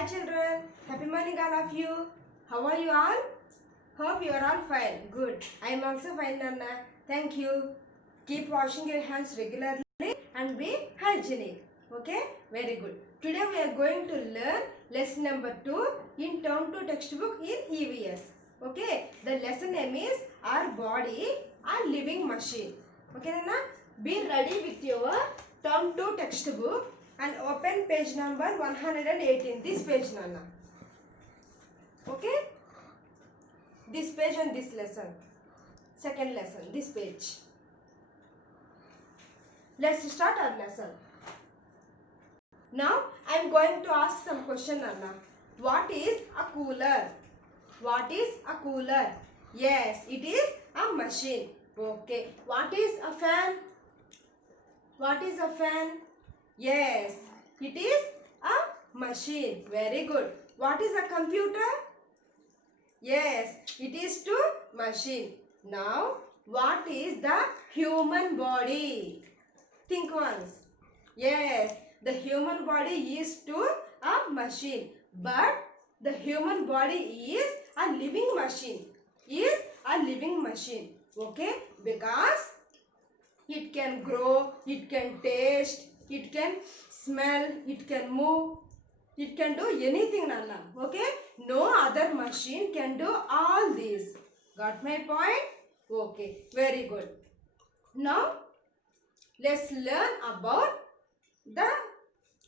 Hi children, happy morning all of you. How are you all? Hope you are all fine. Good. I am also fine, Nana. Thank you. Keep washing your hands regularly and be hygienic. Okay? Very good. Today we are going to learn lesson number 2 in term 2 textbook in EVS. Okay? The lesson name is Our Body a Living Machine. Okay, Nana? Be ready with your term 2 textbook and open page number 118. This page, Nana. Okay? This page and this lesson. Second lesson, this page. Let's start our lesson. Now, I am going to ask some question, Nana. What is a cooler? What is a cooler? Yes, it is a machine. Okay. What is a fan? What is a fan? Yes, it is a machine. Very good. What is a computer? Yes, it is to machine. Now, what is the human body? Think once. Yes, the human body is to a machine. But the human body is a living machine. Is a living machine. Okay? Because it can grow, it can taste, it can smell, it can move, it can do anything, Nana. Okay? No other machine can do all these. Got my point? Okay. Very good. Now, let's learn about the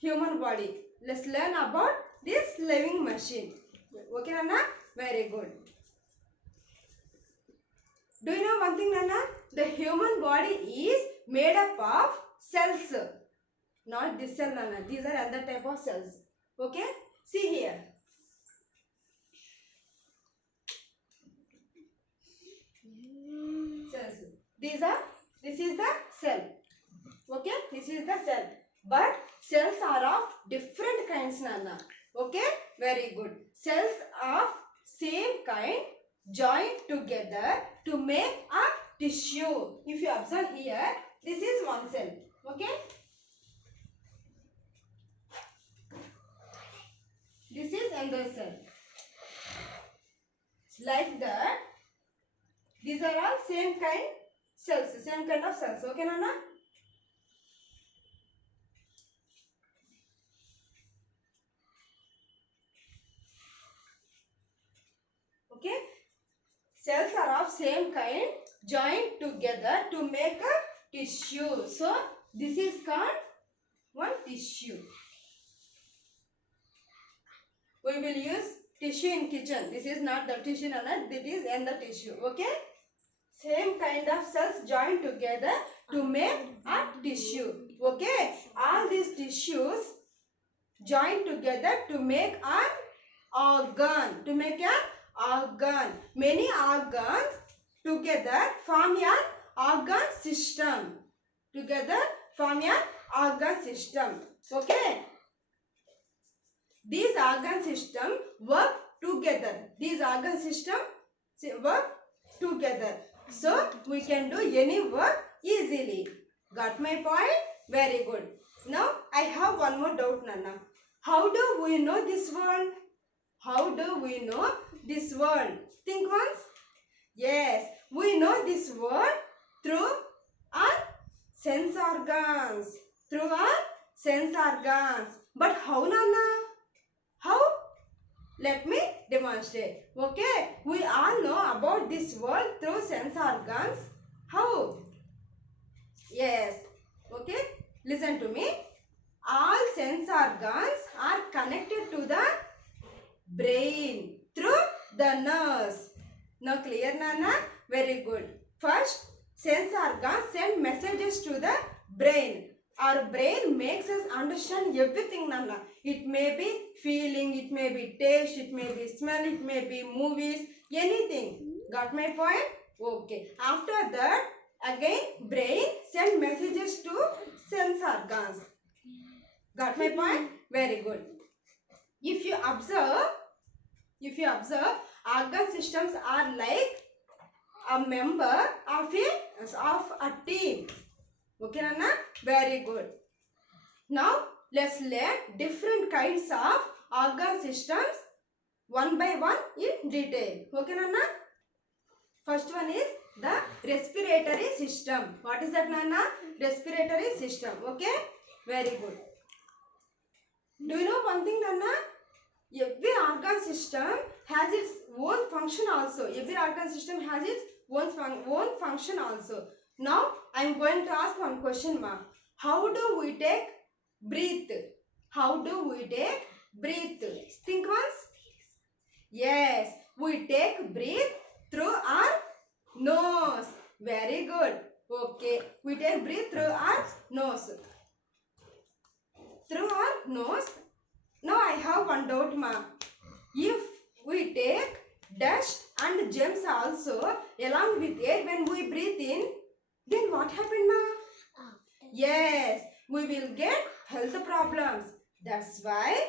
human body. Let's learn about this living machine. Okay, Nana? Very good. Do you know one thing, Nana? The human body is made up of cells. Not this cell, Nana. These are other type of cells. Okay? See here. Cells. This is the cell. Okay? This is the cell. But cells are of different kinds, Nana. Okay? Very good. Cells of same kind joined together to make a tissue. If you observe here, this is one cell. Okay? This is another cell. Like that. These are all same kind cells. Same kind of cells. Okay, Nana? Okay? Cells are of same kind joined together to make a tissue. So, this is called one tissue. We will use tissue in kitchen. This is not the tissue, Nana. This is in the tissue. Okay? Same kind of cells joined together to make a tissue. Okay? All these tissues joined together to make an organ. To make an organ. Many organs together form an organ system. Together form an organ system. Okay? These organ system work together. These organ system work together. So, we can do any work easily. Got my point? Very good. Now, I have one more doubt, Nana. How do we know this world? How do we know this world? Think once. Yes, we know this world through our sense organs. Through our sense organs. But how, Nana? How? Let me demonstrate. Okay? We all know about this world through sense organs. How? Yes. Okay? Listen to me. All sense organs are connected to the brain through the nerves. Now clear, Nana? Very good. First, sense organs send messages to the brain. Our brain makes us understand everything, Nana. It may be feeling, it may be taste, it may be smell, it may be movies, anything. Got my point? Okay. After that, again, brain send messages to sense organs. Got my point? Very good. If you observe, organ systems are like a member of a team. Okay, Nana? Very good. Now, let's learn different kinds of organ systems one by one in detail. Okay, Nana? First one is the respiratory system. What is that, Nana? Respiratory system. Okay, very good. Do you know one thing, Nana? Every organ system has its own function also. Every organ system has its own function also. Now, I am going to ask one question, ma. How do we take breath? How do we take breath? Think once. Yes, we take breath through our nose. Very good. Okay, we take breath through our nose. Through our nose. Now I have one doubt, ma. If we take dust and germs also along with air when we breathe in, then what happened, ma? Yes, we will get health problems. That's why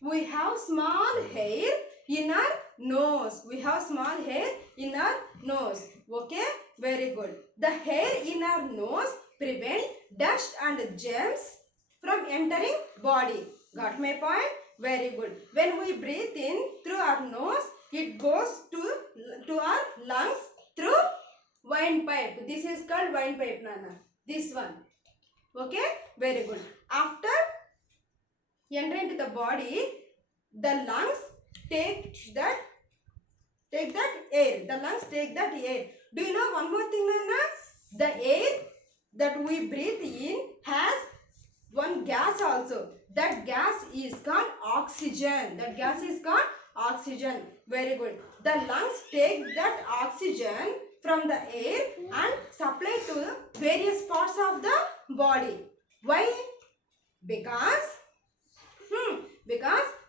we have small hair in our nose. We have small hair in our nose. Okay, very good. The hair in our nose prevent dust and germs from entering body. Got my point? Very good. When we breathe in through our nose, it goes to our lungs through windpipe. This is called windpipe, Nana. This one. Okay? Very good. After entering into the body, the lungs take that air. The lungs take that air. Do you know one more thing, Nana? The air that we breathe in has one gas also. That gas is called oxygen. That gas is called oxygen. Very good. The lungs take that oxygen from the air and supply to various parts of the body. Why? Because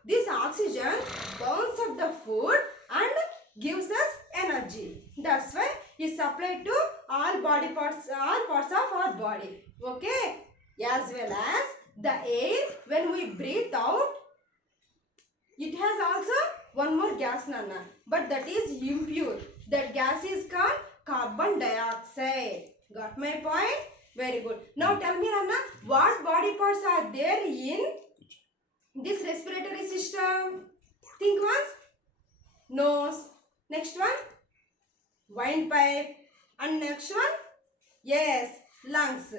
this oxygen burns up the food and gives us energy. That's why it's supplied to all parts of our body. Okay? As well as the air, when we breathe out, it has also one more gas, Nana, but that is impure. That gas is called carbon dioxide. Got my point? Very good. Now tell me, Nana, what body parts are there in this respiratory system? Think once. Nose. Next one, windpipe. And next one, yes, lungs.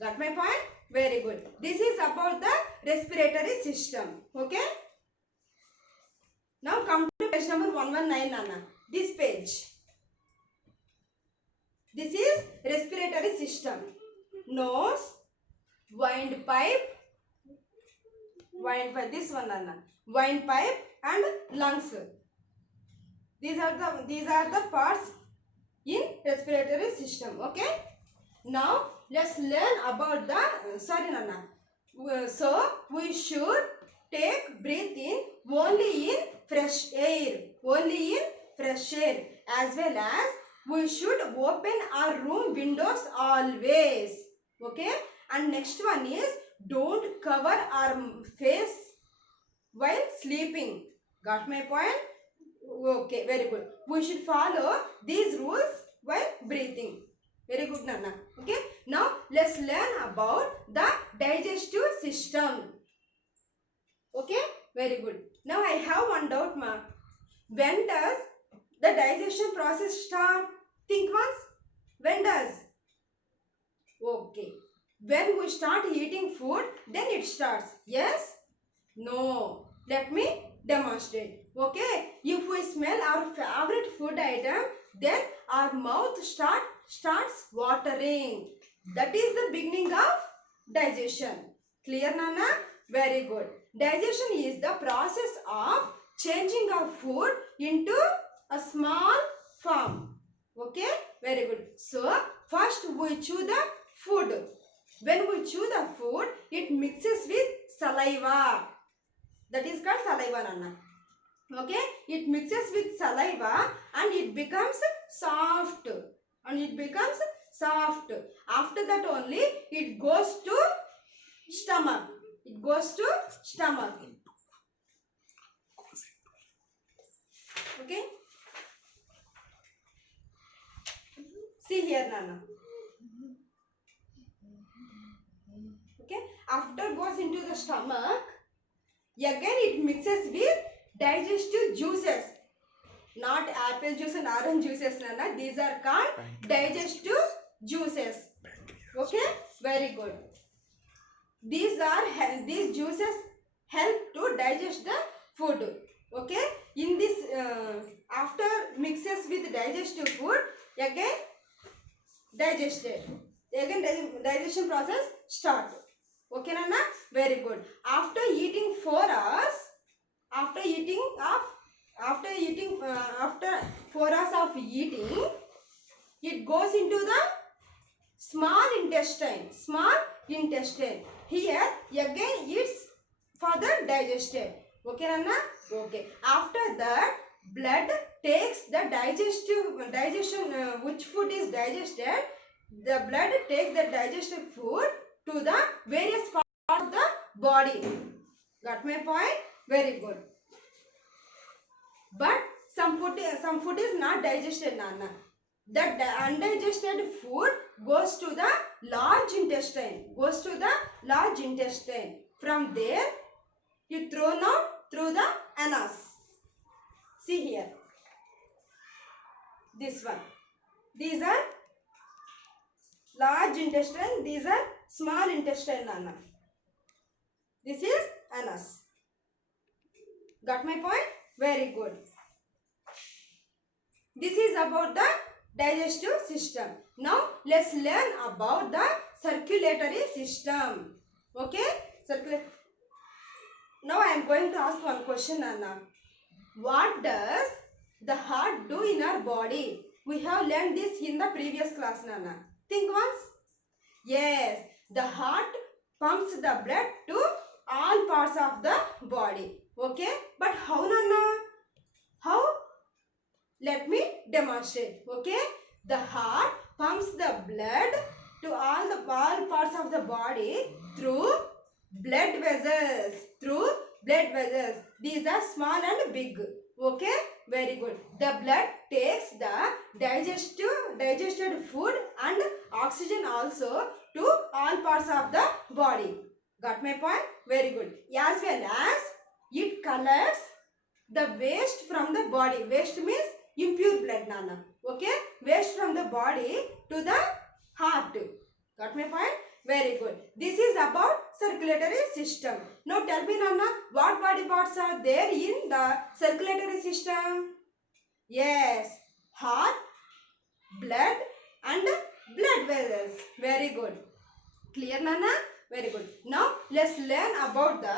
Got my point? Very good. This is about the respiratory system. Okay? Now come to page number 119, Nana. This page. This is respiratory system. Nose, windpipe, this one, Nana. Windpipe and lungs. These are the parts in respiratory system. Okay? Now let's learn about the Nana. So we should take breath in only in fresh air. Only in fresh air. As well as we should open our room windows always. Okay? And next one is don't cover our face while sleeping. Got my point? Okay, very good. We should follow these rules while breathing. Very good, Nana. Okay. Now let's learn about the digestive system. Okay. Very good. Now I have one doubt, ma. When does the digestion process start? Think once. When does? Okay. When we start eating food, then it starts. Yes? No. Let me demonstrate. Okay. If we smell our favorite food item, then our mouth starts watering. That is the beginning of digestion. Clear, Nana? Very good. Digestion is the process of changing our food into a small form. Okay? Very good. So, first we chew the food. When we chew the food, it mixes with saliva. That is called saliva, Nana. Okay? It mixes with saliva and it becomes soft. After that only it goes to stomach. Okay? See here, Nana. Okay? After goes into the stomach, Again it mixes with digestive juices. Not apple juice and orange juices, Nana. These are called digestive juices. Okay, very good. These juices help to digest the food. Okay, in this after mixes with digestive food, again digested. Again digestion process start. Okay, Nana, very good. After eating 4 hours, after 4 hours of eating, it goes into the small intestine. Here again it's further digested. Okay, Nana? Okay. After that, blood takes the digestion which food is digested. The blood takes the digested food to the various parts of the body. Got my point? Very good. But some food is not digested, Nana. That undigested food goes to the large intestine. From there, you thrown out through the anus. See here. This one. These are large intestine. These are small intestine, Nana. This is anus. Got my point? Very good. This is about the digestive system. Now let's learn about the circulatory system. Okay? Now I am going to ask one question, Anna. What does the heart do in our body? We have learned this in the previous class, Nana. Think once. Yes, the heart pumps the blood to all parts of the body. Okay? But how, Nana? How? Let me demonstrate. Okay? The heart pumps the blood to all parts of the body through blood vessels. These are small and big. Okay? Very good. The blood takes the digested food and oxygen also to all parts of the body. Got my point? Very good. As well as it collects the waste from the body. Waste means impure blood, Nana. Okay? Waste from the body to the heart. Got my point? Very good. This is about circulatory system. Now tell me, Nana, what body parts are there in the circulatory system? Yes, heart, blood and blood vessels. Very good. Clear, Nana? Very good. Now let's learn about the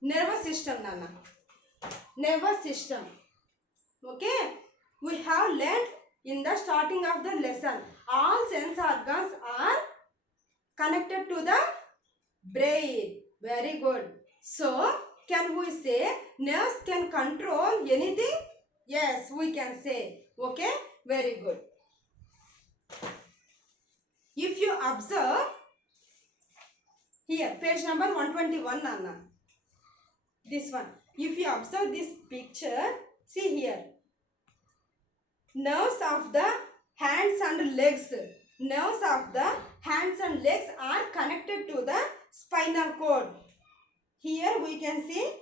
nervous system, Nana. Nervous system. Okay? We have learned in the starting of the lesson. All sense organs are connected to the brain. Very good. So, can we say nerves can control anything? Yes, we can say. Okay? Very good. If you observe, here, page number 121, Nana. This one. If you observe this picture, see here. Nerves of the hands and legs. Nerves of the hands and legs are connected to the spinal cord. Here we can see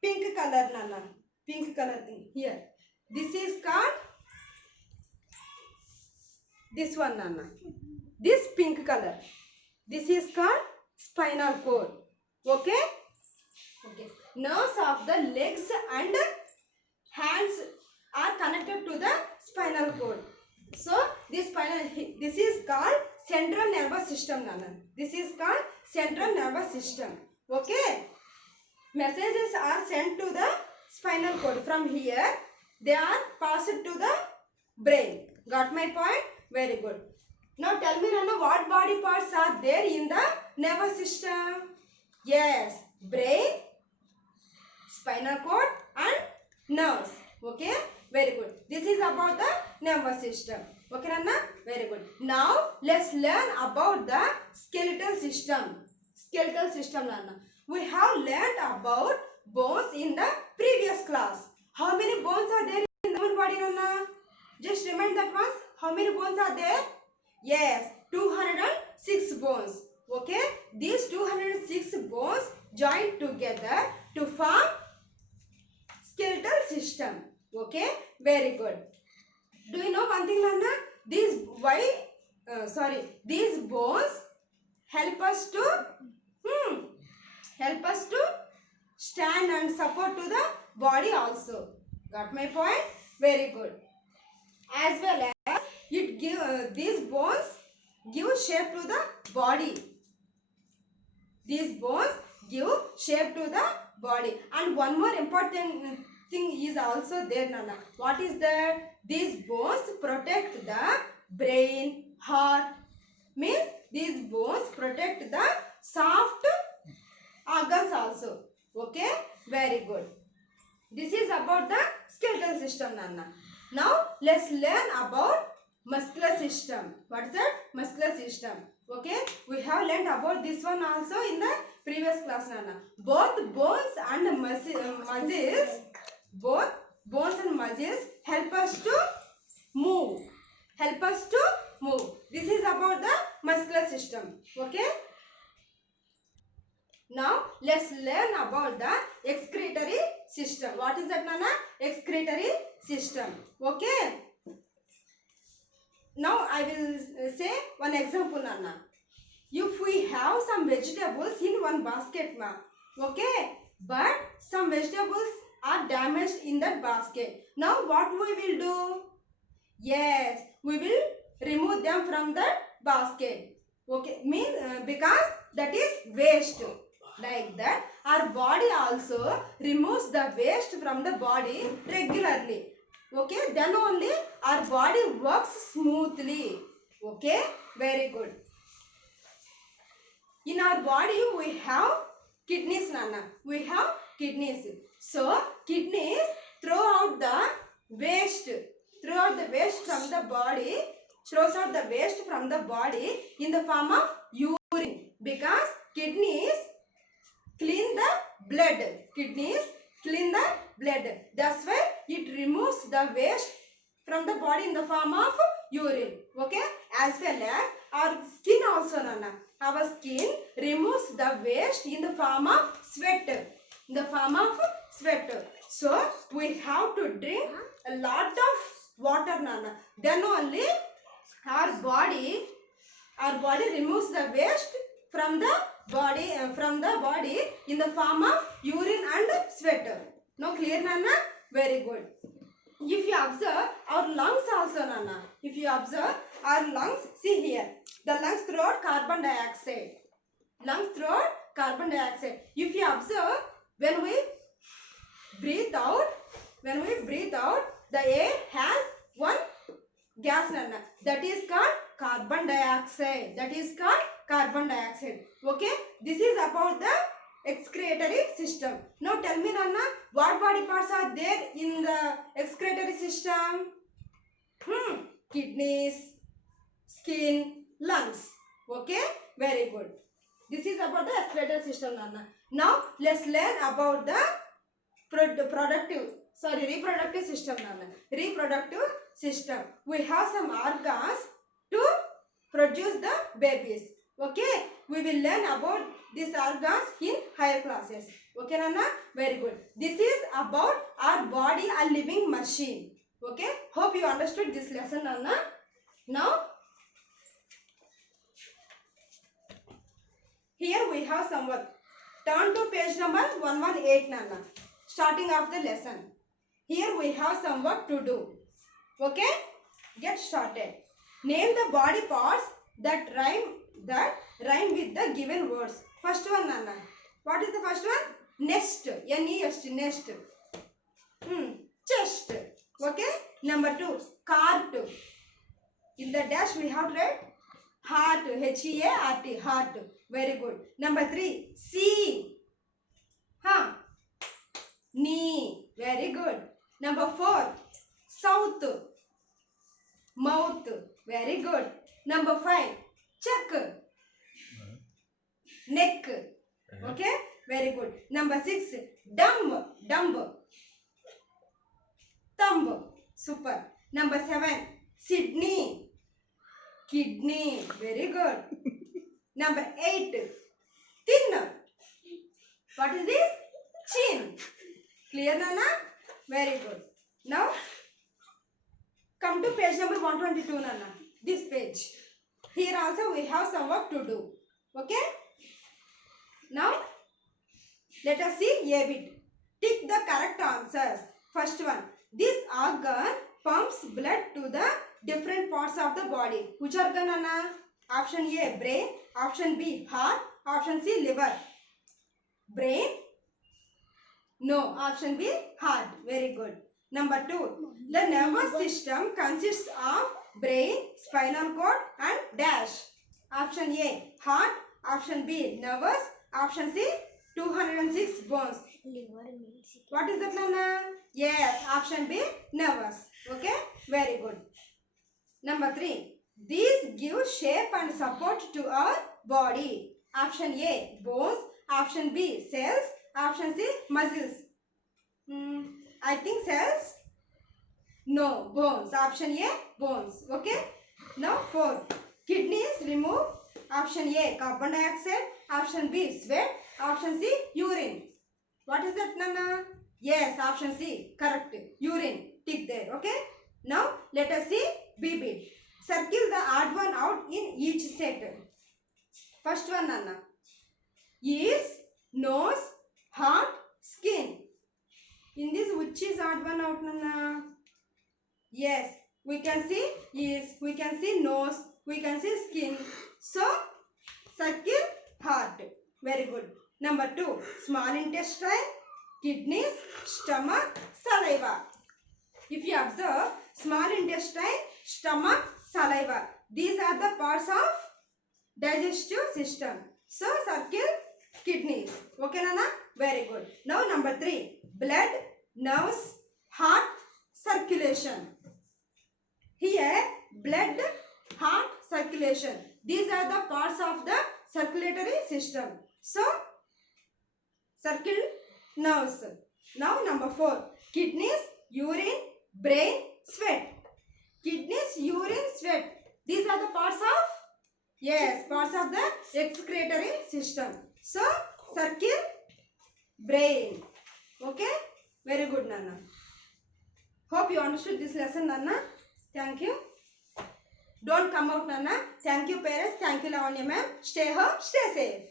pink color, Nana. Pink color thing. Here. This is called, this one, Nana. This pink color. This is called spinal cord. Okay? Okay. Nerves of the legs and hands are connected to the spinal cord. So this is called central nervous system, Nana. This is called central nervous system. Okay? Messages are sent to the spinal cord. From here, they are passed to the brain. Got my point? Very good. Now tell me, Nana, what body parts are there in the nervous system? Yes, brain, spinal cord and nerves. Okay? Very good. This is about the nervous system. Okay, Nana? Very good. Now, let's learn about the skeletal system. Skeletal system, Nana. We have learned about bones in the previous class. How many bones are there in the human body, Nana? Just remind that once. How many bones are there? Yes, 206 bones. Okay? These 206 bones joined together to form skeletal system. Okay, very good. Do you know one thing, Nana? These bones help us to stand and support to the body also. Got my point? Very good. As well as these bones give shape to the body. These bones give shape to the body. And one more important thing is also there, Nana. What is that? These bones protect the brain, heart. Means these bones protect the soft organs also. Okay, very good. This is about the skeletal system, Nana. Now let's learn about muscular system. What is that? Muscular system. Okay, we have learned about this one also in the previous class, Nana. Both bones and muscles help us to move. This is about the muscular system. Okay. Now let's learn about the excretory system. What is that, Nana? Excretory system. Okay. Now I will say one example, Nana. If we have some vegetables in one basket, ma, okay, but some vegetables are damaged in that basket. Now what we will do? Yes, we will remove them from that basket. Okay, because that is waste. Like that, our body also removes the waste from the body regularly. Okay, then only our body works smoothly. Okay, very good. In our body we have kidneys, Nana. We have kidneys. So kidneys throws out the waste from the body in the form of urine, because kidneys clean the blood. That's why it removes the waste from the body in the form of urine. Okay, as well as our skin also, Nana. Our skin removes the waste in the form of sweat. So we have to drink a lot of water, Nana. Then only our body removes the waste from the body in the form of urine and sweat. Now clear, Nana? Very good. If you observe our lungs also, Nana. If you observe our lungs, see here. The lungs throw out carbon dioxide. If you observe, when we breathe out, the air has one gas, Nana. That is called carbon dioxide. Okay, this is about the excretory system. Now tell me, Nana, what body parts are there in the excretory system? Kidneys, skin, lungs. Okay, very good. This is about the excretory system, Nana. Now let's learn about the reproductive system, Nana. Reproductive system. We have some organs to produce the babies. Okay, we will learn about these organs in higher classes. Okay, Nana? Very good. This is about our body, a living machine. Okay, hope you understood this lesson, Nana. Now here we have some work. Turn to page number 118, Nana. Starting of the lesson. Here we have some work to do. Okay, get started. Name the body parts that rhyme with the given words. First one, Nana. What is the first one? Nest. N-E-S-T. Nest. Chest. Okay. Number 2. Cart. In the dash we have read heart. H-E-A-R-T. Heart. Very good. Number 3. Sea. Knee. Very good. Number 4. South. Mouth. Very good. Number 5. Check. Neck. Okay, very good. Number 6. Dumb. Thumb. Super. Number 7. Sydney. Kidney. Very good. Number 8. Thin. What is this? Chin. Clear, Nana? Very good. Now, come to page number 122, Nana. This page. Here also we have some work to do. Okay? Now, let us see a bit. Tick the correct answers. First one. This organ pumps blood to the different parts of the body. Which organ, Anna? Option A, brain. Option B, heart. Option C, liver. Brain? No. Option B, heart. Very good. Number 2. The nervous system consists of brain, spinal cord and dash. Option A, heart. Option B, nervous. Option C, 206 bones. What is that, Nana? Yes, option B, nervous. Okay, very good. Number 3. These give shape and support to our body. Option A, bones. Option B, cells. Option C, muscles. I think cells. No, bones. Option A, bones. Okay. Now 4. Kidneys remove. Option A, carbon dioxide. Option B, sweat. Option C, urine. What is that, Nana? Yes, option C. Correct. Urine. Tick there. Okay. Now let us see B bit. Circle the odd one out in each set. First one, Nana. Ears, nose, heart, skin. In this, which is odd one out, Nana? Yes, we can see ears, we can see nose, we can see skin. So, circle heart. Very good. Number 2, small intestine, kidneys, stomach, saliva. If you observe, small intestine, stomach, saliva. These are the parts of digestive system. So, circle kidneys. Okay, Nana? Very good. Now, number 3, blood, nerves, heart, circulation. Here, blood, heart, circulation. These are the parts of the circulatory system. So, circle nerves. Now, number 4, kidneys, urine, brain, sweat. Kidneys, urine, sweat. These are the parts of, yes, parts of the excretory system. So, circle brain. Okay? Very good, Nana. Hope you understood this lesson, Nana. Thank you. Don't come out, Nana. Thank you, parents. Thank you, Lavanya ma'am. Stay home, stay safe.